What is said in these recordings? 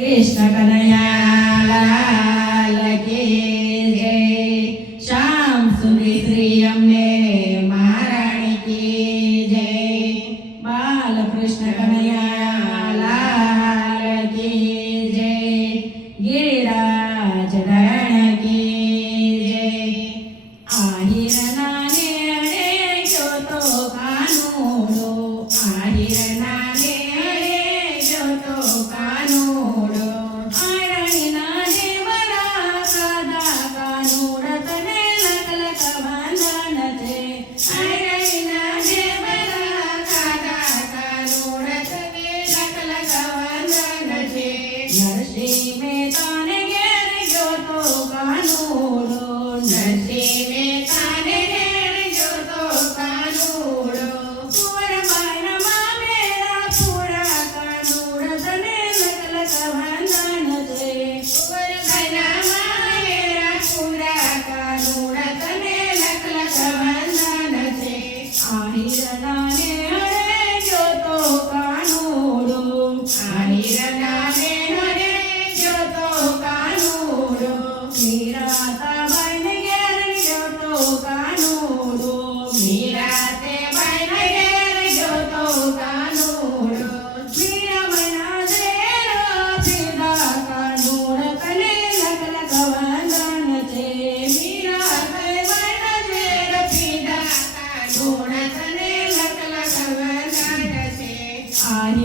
Esta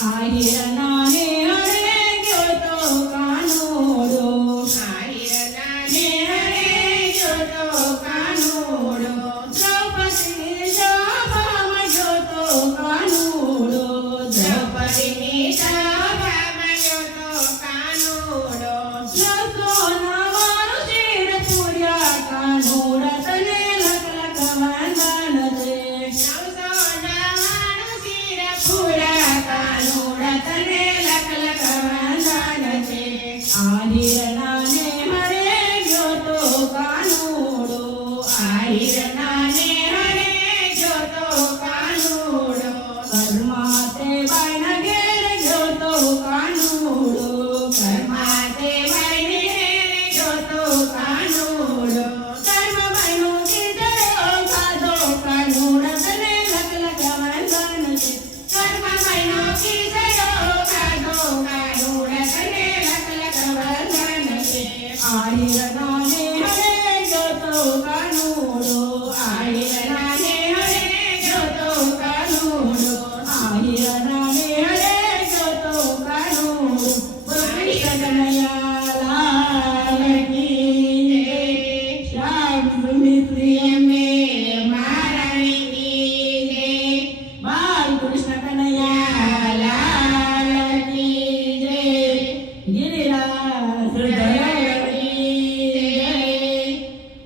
ಕಾನೋಡು ಹಾಯಿರ ನಾನೇ ಹರೇ ಜೋತೋ ಕಾ Oh, Adios. Yeah. ஆயிரம்